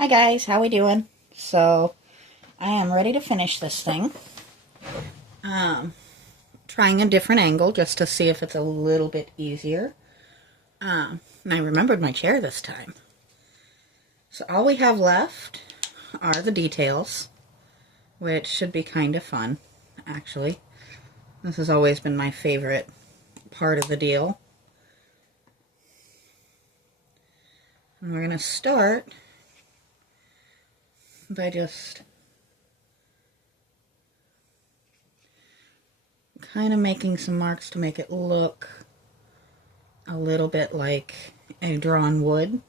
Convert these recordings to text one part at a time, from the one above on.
Hi guys, how we doing? So, I am ready to finish this thing. Um, Trying a different angle just to see if it's a little bit easier. And I remembered my chair this time. So all we have left are the details, which should be kind of fun, actually. This has always been my favorite part of the deal. And we're going to start by just kind of making some marks to make it look a little bit like a drawn wood.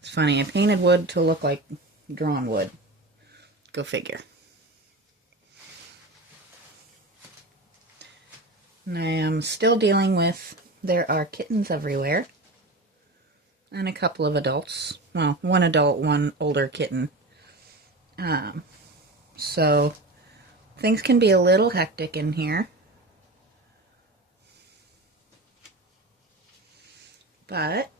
It's funny, I painted wood to look like drawn wood. Go figure. And I am still dealing with there are kittens everywhere. And a couple of adults. Well, one adult, one older kitten. So things can be a little hectic in here. But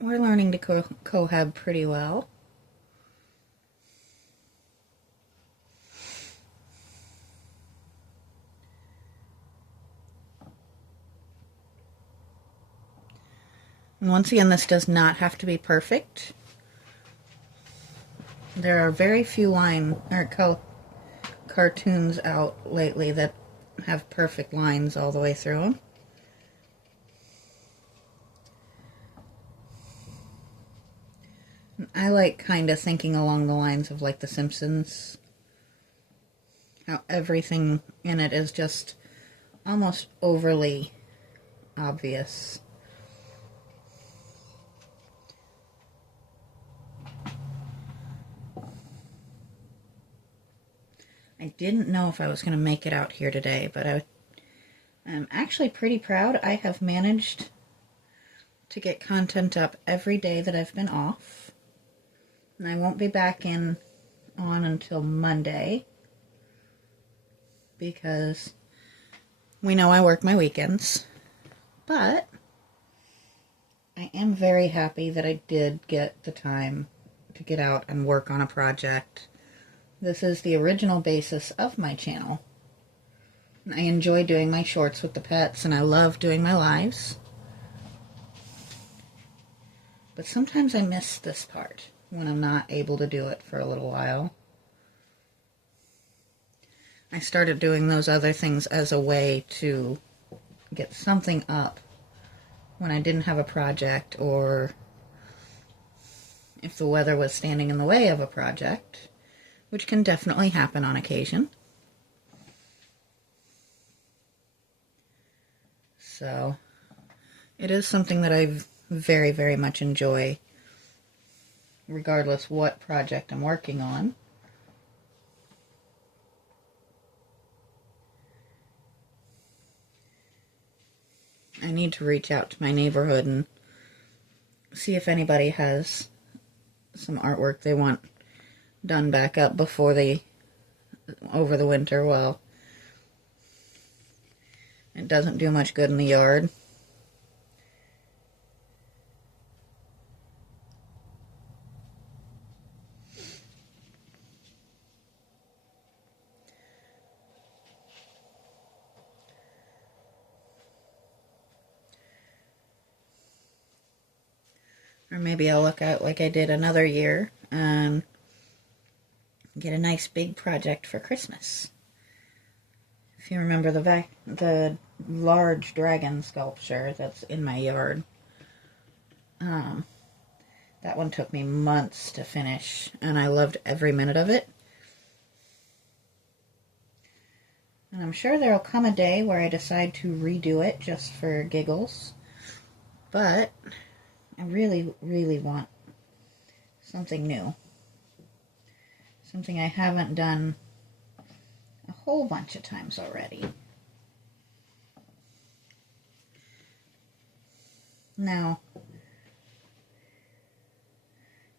we're learning to cohab pretty well. And once again, this does not have to be perfect. There are very few cartoons out lately that have perfect lines all the way through them. I like kind of thinking along the lines of like The Simpsons. How everything in it is just almost overly obvious. I didn't know if I was going to make it out here today, but I'm actually pretty proud. I have managed to get content up every day that I've been off. And I won't be back on until Monday, because we know I work my weekends. But I am very happy that I did get the time to get out and work on a project. This is the original basis of my channel. I enjoy doing my shorts with the pets, and I love doing my lives. But sometimes I miss this part when I'm not able to do it for a little while. I started doing those other things as a way to get something up when I didn't have a project, or if the weather was standing in the way of a project, which can definitely happen on occasion. So it is something that I very, very much enjoy, regardless what project I'm working on. I need to reach out to my neighborhood and see if anybody has some artwork they want done back up over the winter. Well, it doesn't do much good in the yard. Or maybe I'll look out like I did another year and get a nice big project for Christmas. If you remember the large dragon sculpture that's in my yard, that one took me months to finish, and I loved every minute of it. And I'm sure there'll come a day where I decide to redo it just for giggles. But I really, really want something new. Something I haven't done a whole bunch of times already. Now,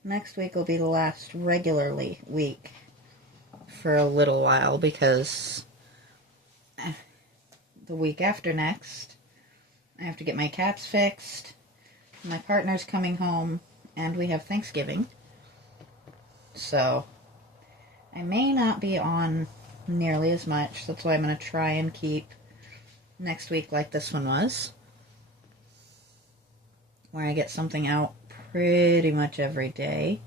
next week will be the last regularly week for a little while, because the week after next I have to get my cats fixed. My partner's coming home, and we have Thanksgiving. So I may not be on nearly as much. That's why I'm going to try and keep next week like this one was, where I get something out pretty much every day.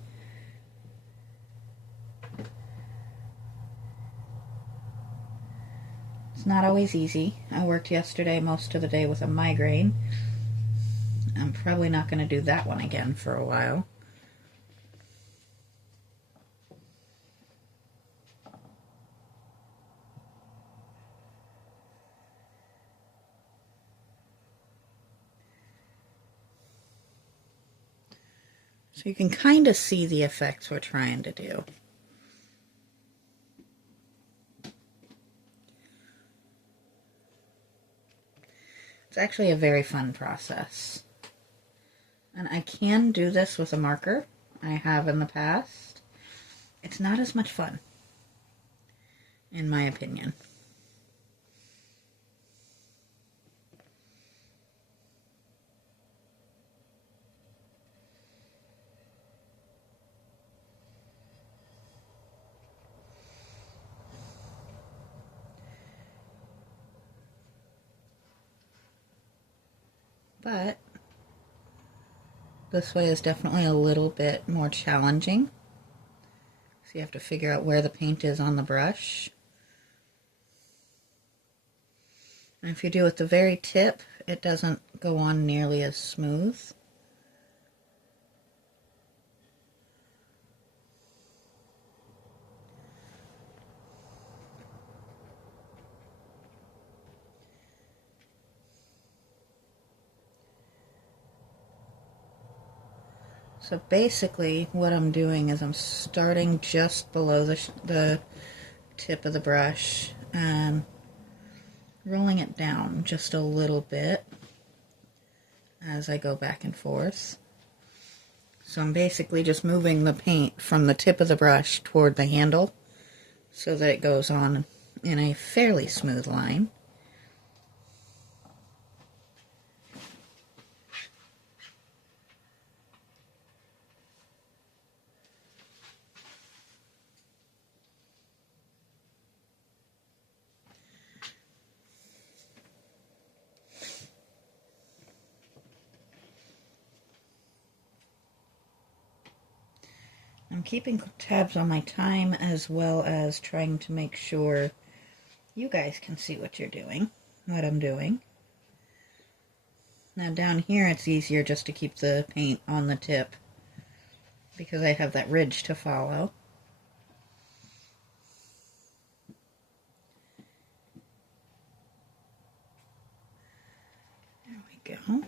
It's not always easy. I worked yesterday most of the day with a migraine. I'm probably not going to do that one again for a while. So you can kind of see the effects we're trying to do. It's actually a very fun process. And I can do this with a marker. I have in the past. It's not as much fun, in my opinion. But this way is definitely a little bit more challenging. So you have to figure out where the paint is on the brush. And if you do at the very tip, it doesn't go on nearly as smooth. So basically what I'm doing is I'm starting just below the tip of the brush and rolling it down just a little bit as I go back and forth. So I'm basically just moving the paint from the tip of the brush toward the handle so that it goes on in a fairly smooth line. I'm keeping tabs on my time as well as trying to make sure you guys can see what I'm doing. Now down here it's easier just to keep the paint on the tip because I have that ridge to follow. There we go.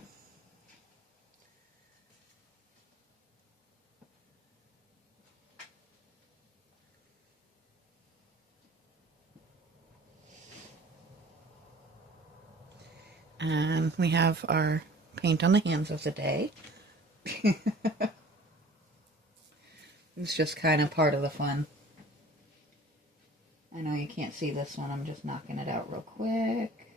And we have our paint on the hands of the day. It's just kind of part of the fun. I know you can't see this one, I'm just knocking it out real quick.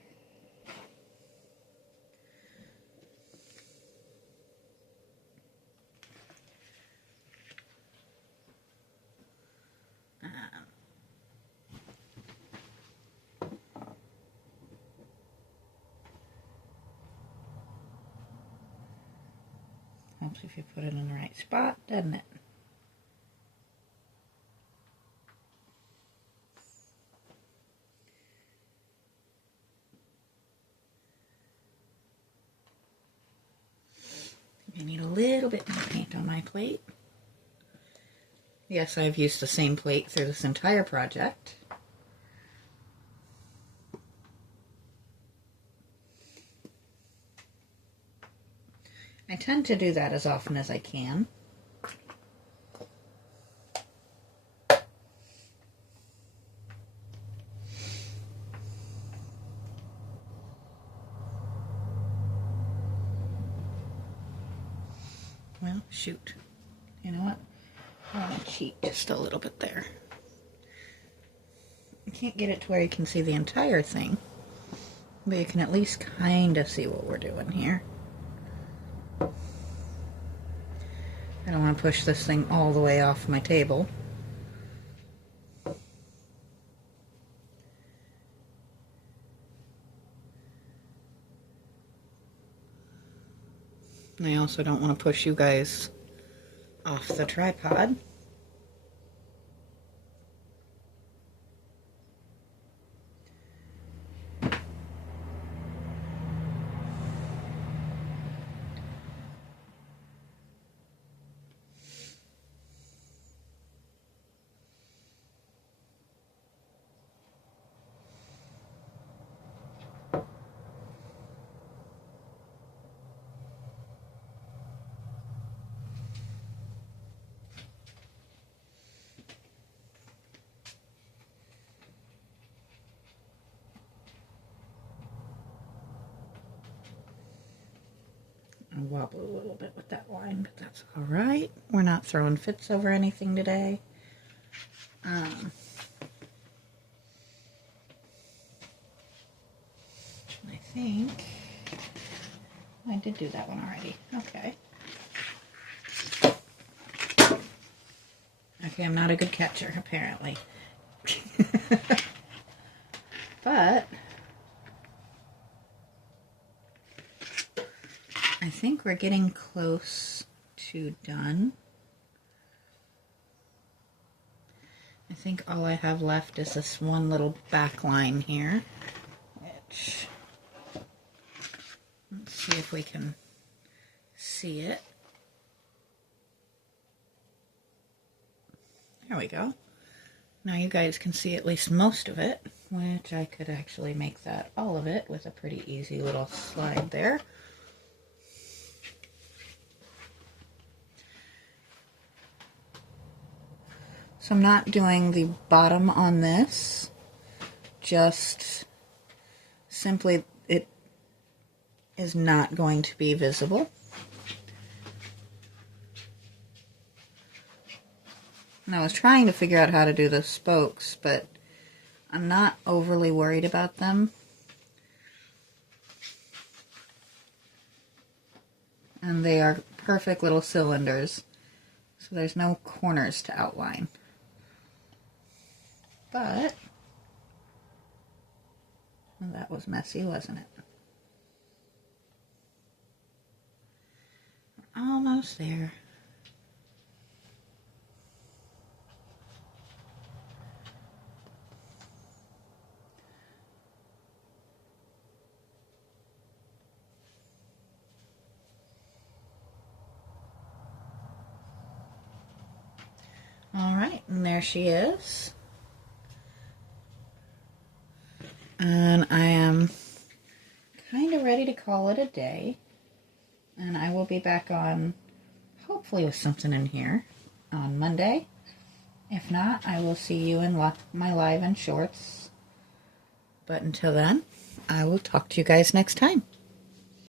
Helps if you put it in the right spot, doesn't it? I need a little bit more paint on my plate. Yes, I've used the same plate through this entire project. I tend to do that as often as I can. Well, shoot. You know what? I want to cheat just a little bit there. I can't get it to where you can see the entire thing. But you can at least kind of see what we're doing here. I don't want to push this thing all the way off my table. And I also don't want to push you guys off the tripod. I wobble a little bit with that line, but that's all right. We're not throwing fits over anything today. I think I did do that one already. Okay. Okay, I'm not a good catcher, apparently. But I think we're getting close to done. I think all I have left is this one little back line here, which, let's see if we can see it. There we go. Now you guys can see at least most of it, which I could actually make that all of it with a pretty easy little slide there. So I'm not doing the bottom on this, just simply it is not going to be visible. And I was trying to figure out how to do the spokes, but I'm not overly worried about them. And they are perfect little cylinders, so there's no corners to outline. But well, that was messy, wasn't it? We're almost there. All right, and there she is. And I am kind of ready to call it a day. And I will be back on, hopefully with something in here, on Monday. If not, I will see you in my live and shorts. But until then, I will talk to you guys next time.